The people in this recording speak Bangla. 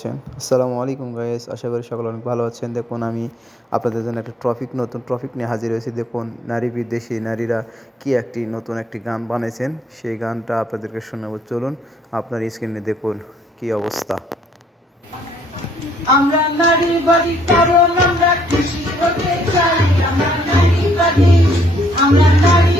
করছেন। আসসালামু আলাইকুম গাইস, আশা করি সকলে অনেক ভালো আছেন। দেখুন আমি আপনাদের জন্য একটা নতুন টপিক নিয়ে হাজির হয়েছি। দেখুন নারী বিদ্বেষী নারীরা কি নতুন একটি গান বানিয়েছেন, সেই গানটা আপনাদেরকে শোনাবো। চলুন আপনার স্ক্রিনে দেখুন কি অবস্থা। আমরা নারীবাদী কারণ আমরা খুশি হতে চাই, আমরা নারীবাদী, আমরা নারী